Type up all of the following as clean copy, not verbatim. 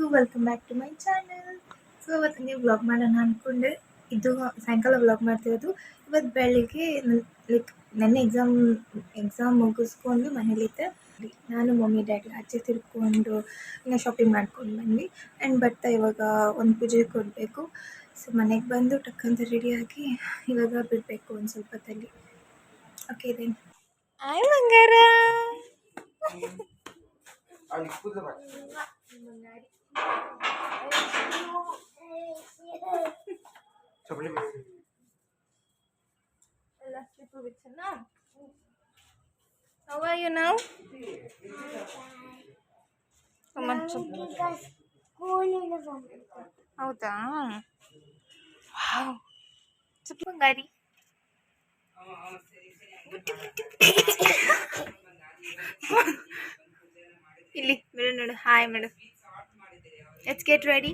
ಎಲ್ಲರಿಗೂ welcome back to my channel. So ಇವತ್ತು ಹಂಗೆ ವ್ಲಾಗ್ ಮಾಡೋಣ ಅಂದ್ಕೊಂಡೆ. ಇದು ಸಾಯಂಕಾಲ ವ್ಲಾಗ್ ಮಾಡ್ತಿರೋದು. ಇವತ್ತು ಬೆಳಿಗ್ಗೆ ಲೈಕ್ ನೆನ್ನೆ ಎಕ್ಸಾಮ್ ಮುಗಿಸ್ಕೊಂಡು ಮನೇಲಿದ್ದೆ. ನಾನು ಮಮ್ಮಿ ಡ್ಯಾಡಿ ಆಚೆ ತಿರ್ಕೊಂಡು ಇನ್ನು ಶಾಪಿಂಗ್ ಮಾಡ್ಕೊಂಡು ಬಂದ್ವಿ. ಆ್ಯಂಡ್ ಬರ್ತಾ ಇವಾಗ ಒಂದು ಪೂಜೆ ಕೊಡಬೇಕು. ಸೊ ಮನೆಗೆ ಬಂದು ಟಕ್ಕಂತ ರೆಡಿಯಾಗಿ ಇವಾಗ ಬಿಡಬೇಕು ಒಂದು ಸ್ವಲ್ಪ ಹೊತ್ತಲ್ಲಿ. ಓಕೆ ದೆನ್ ಆಯ್ ಬಂಗಾರ. How are you now? ಹೌದಾ? ಸ್ವಲ್ಪ ಬಂಗಾರಿ. ಇಲ್ಲಿ ಮೇಡಮ್ ನೋಡು, hi madam. Let's get ready.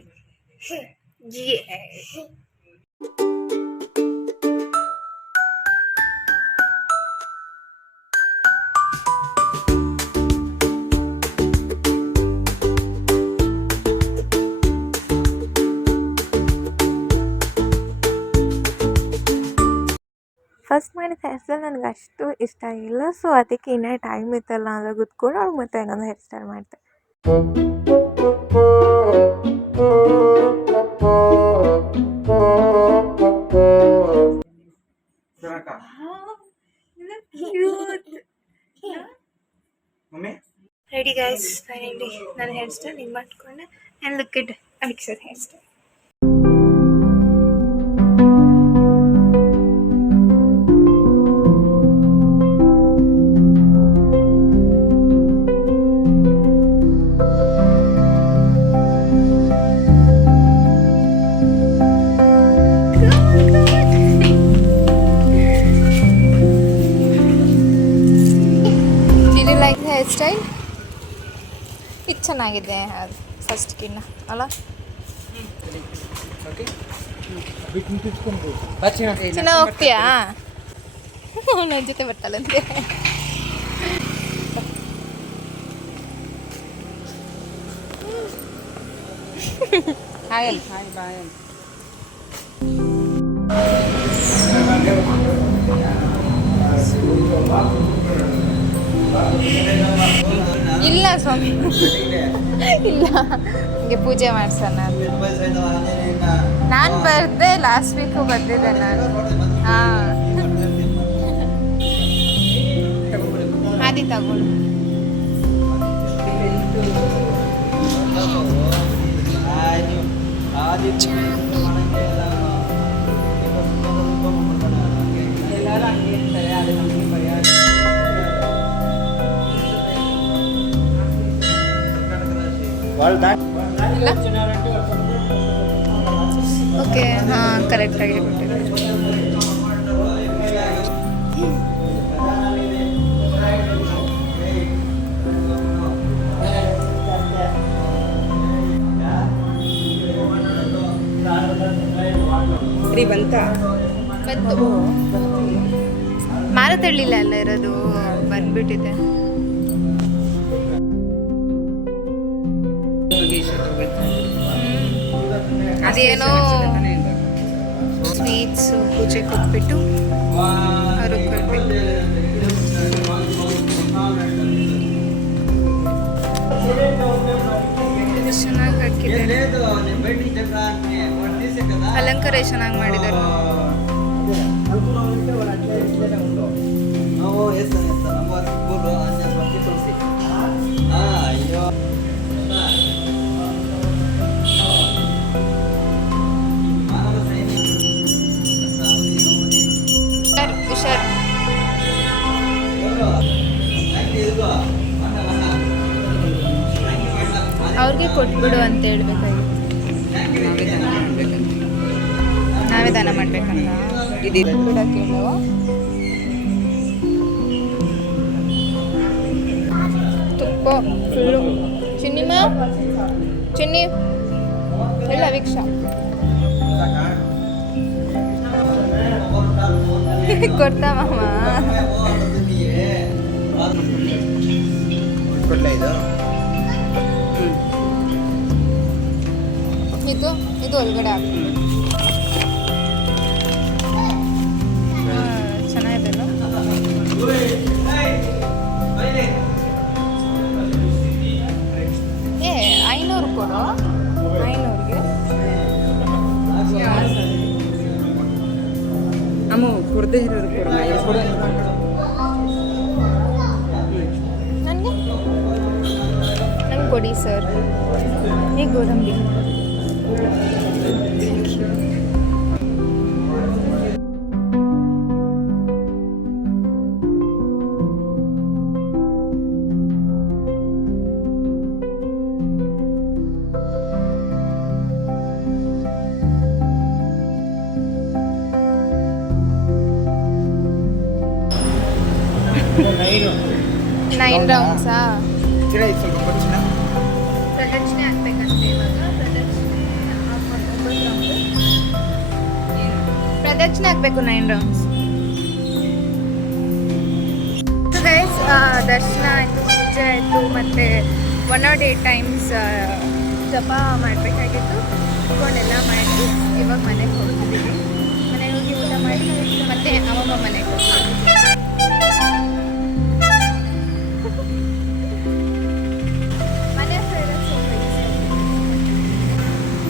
First ಮಾಡಿದ ಹೇರ್ ಸ್ಟೈಲ್ ನನಗೆ ಅಷ್ಟು ಇಷ್ಟ ಆಗಿಲ್ಲ. ಸೊ ಅದಕ್ಕೆ ಇನ್ನೇ ಟೈಮ್ ಇತ್ತಲ್ಲ ಅಂತ ಕೂತ್ಕೊಂಡು ಅವ್ಳು ಮತ್ತೆ ಇನ್ನೊಂದು ಹೇರ್ ಸ್ಟೈಲ್ ಮಾಡಿದೆ. ರೆಡಿ ಗೈಸ್, ಫೈನಲಿ ನನ್ನ ಹೇರ್ ಸ್ಟೈಲ್ ಹಿಂಗೆ ಮಾಡ್ಕೊಂಡೆ. ಆ್ಯಂಡ್ ಲುಕ್ ಇಟ್ ಅಭಿಕ್ಷಾದ ಹೇರ್ ಸ್ಟೈಲ್. ಹೇರ್ ಸ್ಟೈಲ್ ಇದು ಚೆನ್ನಾಗಿದೆ, ಅದು ಫಸ್ಟ್ಗಿನ್ನ ಅಲ್ಲ. ಚೆನ್ನಾಗಿ ಹೋಗ್ತೀಯಾ? ನನ್ನ ಜೊತೆ ಬರ್ತಲ್ಲಂತೆ. ಇಲ್ಲ ಸ್ವಾಮಿ, ಇಲ್ಲ, ಹೀಗೆ ಪೂಜೆ ಮಾಡ್ಸೋಣ. ನಾನು ಬರ್ದೆ, ಲಾಸ್ಟ್ ವೀಕು ಬರ್ದಿದ್ದೆ ನಾನು. ಹಾಂ, ಆದಿ ತಗೊಳ್ಳು. ಓಕೆ, ಹಾಂ, ಕರೆಕ್ಟಾಗಿ ಕೊಟ್ಟಿದ್ದಾರೆ. ಬಂತು. ಮಾರುತಳ್ಳಿಲ್ಲ ಅಲ್ಲ ಇರೋದು, ಬಂದ್ಬಿಟ್ಟಿದೆ. ಅದೇನೋ ಸ್ವೀಟ್ಸು ಪೂಜೆ ಕೊಟ್ಬಿಟ್ಟು ಅವ್ರಿಗೆ ಕೊಡ್ಬೇಕು. ಚೆನ್ನಾಗಿ ಹಾಕಿದ್ದಾರೆ, ಅಲಂಕಾರ ಚೆನ್ನಾಗಿ ಮಾಡಿದ್ದಾರೆ. ಹುಷಾರ್. ಅವ್ರಿಗೆ ಕೊಟ್ಬಿಡು ಅಂತ ಹೇಳ್ಬೇಕಾಗಿತ್ತು. ನಾವೇ ದಾನ ಮಾಡ್ಬೇಕಂತ ಬಿಡಕ್ಕೆ ಹೇಳು. ತುಪ್ಪ ಫುಲ್ಲು. ಚಿನ್ನಿ ಎಲ್ಲ ವೀಕ್ಷ ಕೊಡ್ತಾ ಮಾಮ. ಇದು ಒಳಗಡೆ ಹಾಕ್ತೀನಿ. ಚೆನ್ನಾಗಿದೆ ಏ 500 ಕೊಡು. 500ಗೆ ಅಮ್ಮ ಕೊಡದೇ ಇರೋರು ನಂಗೆ ಕೊಡಿ ಸರ್. ಈ ಗೋಡಂಬಿ ನೈನ್ ರೌಂಡ್ಸಾ? ಪ್ರದಕ್ಷಿಣೆ ಹಾಕ್ಬೇಕಂತೆ ಇವಾಗ. ಪ್ರದಕ್ಷಿಣೆ ಹಾಕ್ಬೇಕು 9 ರೌಂಡ್ಸ್. ಗೈಸ್, ದರ್ಶನ ಆಯಿತು, ಪೂಜೆ ಆಯಿತು, ಮತ್ತು 108 ಟೈಮ್ಸ್ ಜಪ ಮಾಡಬೇಕಾಗಿತ್ತು. ಕುತ್ಕೊಂಡೆಲ್ಲ ಮಾಡಿ ಇವಾಗ ಮನೆಗೆ ಹೋಗ್ತಿದ್ದೀವಿ. ಮನೆಗೆ ಹೋಗಿ ಊಟ ಮಾಡಿ ಮತ್ತೆ ಅಮ್ಮಮ್ಮ ಮನೆಗೆ ಹೋಗ್ತೀವಿ.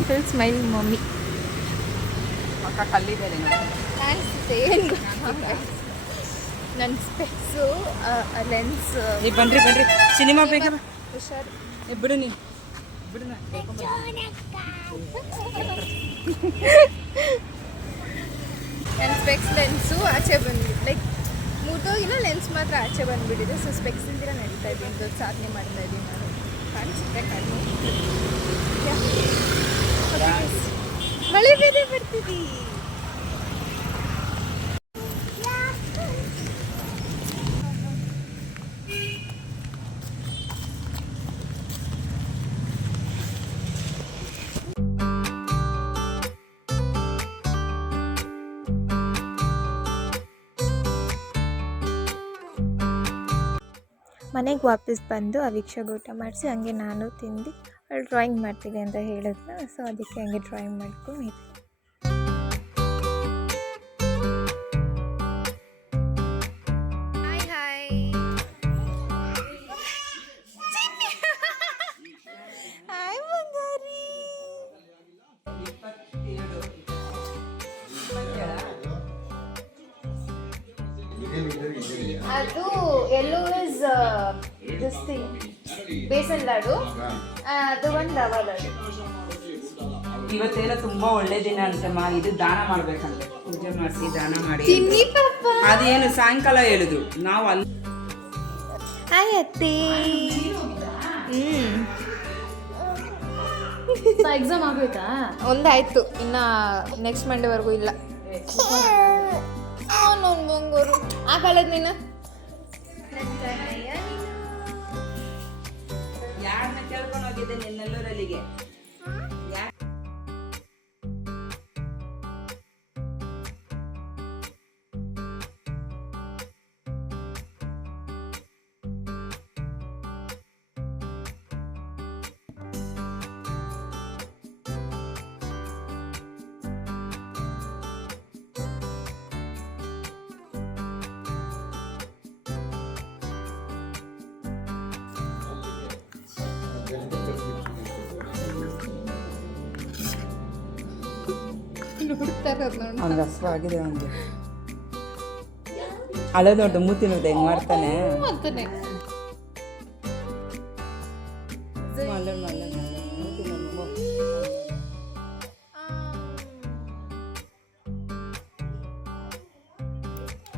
Full smile mummy. ಅಕ್ಕ ಕಲ್ಲಿದ್ದಾರೆ ಕಾಣಿಸುತ್ತೆ ಏನು ನನ್ನ ಸ್ಪೆಕ್ಸು ಲೆನ್ಸ್. ನೀವು ಬನ್ರಿ ಸಿನಿಮಾ ಬೇಗ ಹುಷಾರು. ಬಿಡು ನೀ ಬಿಡು. ನನ್ನ ಸ್ಪೆಕ್ಸ್ ಲೆನ್ಸು ಆಚೆ ಬಂದ್ಬಿಟ್ಟು ಲೈಕ್ ಮುಟ್ಟೋಗಿನ ಲೆನ್ಸ್ ಮಾತ್ರ ಆಚೆ ಬಂದುಬಿಟ್ಟಿದೆ. ಸೊ ಸ್ಪೆಕ್ಸ್ ಇಂದಿರ ನಡೀತಾ ಇದ್ದೀನಿ, ದೊಡ್ಡ ಸಾಧನೆ ಮಾಡ್ತಾ ಇದ್ದೀನಿ ನಾನು. ಕಾಣಿಸುತ್ತೆ ಕಣ್ಣು. ಮಳೆ ಬೇರೆ ಬರ್ತಿದ್ದೀ. ಮನೆಗೆ ವಾಪಸ್ ಬಂದು ಅವಿಕ್ಷಾಗ ಊಟ ಮಾಡಿಸಿ ಹಂಗೆ ನಾನು ತಿಂದು ಅವಳು ಡ್ರಾಯಿಂಗ್ ಮಾಡ್ತಿದ್ದೆ ಅಂತ ಹೇಳಿದ್ನ. ಸೊ ಅದಕ್ಕೆ ಹಂಗೆ ಡ್ರಾಯಿಂಗ್ ಮಾಡ್ಕೊಂಡು ಹಾಯ್ ಹಾಯ್ ಹಾಯ್ ಬಂಗಾರಿ. ಅದು ಎಲ್ಲೋ is this thing besan laddu, ಅದು ಒಂದು ರವಾ ಲಾಡು. ಇವತ್ತೆಲ್ಲ ತುಂಬಾ ಒಳ್ಳೆ ದಿನ ಅಂತಮ್ಮ. ಇದು ದಾನ ಮಾಡ್ಬೇಕಂತೆ, ಪೂಜೆ ಮಾಡಿಸಿ ದಾನ ಮಾಡಿ. ಅದೇನು ಸಾಯಂಕಾಲ ಹೇಳಿದ್ರು ನಾವು ಅಲ್ಲಿ. ಹಾಯ್ ಅತ್ತೆ. ಎಕ್ಸಾಮ್ ಆಗೋಯ್ತಾ? ಒಂದಾಯ್ತು, ಇನ್ನು ನೆಕ್ಸ್ಟ್ ಮಂಡೇವರೆಗೂ ಇಲ್ಲ. ನನ್ನ ಬಂಗೋರು ಆ ಕಾಲದ ನೀನು ಯಾರನ್ನ ಕೇಳ್ಕೊಂಡು ಹೋಗಿದ್ದೆ ನಿನ್ನೆಲ್ಲೂರಲ್ಲಿಗೆ? ಅವ್ನಿಗೆ ಹಸುವಾಗಿದೆ. ಅವನಿಗೆ ಹಳೆ ನೋಡ್ದು ಮೂತಿ ನೋಡ್ದೆ ಹೆಂಗ್ ಮಾಡ್ತಾನೆ.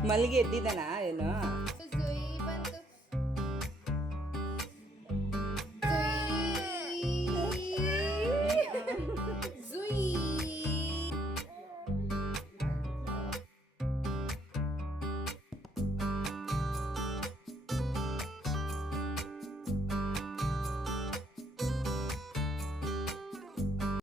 ಮಲ್ಲಿಗೆ ಎದ್ದಿದ್ದಾನ ಏನು?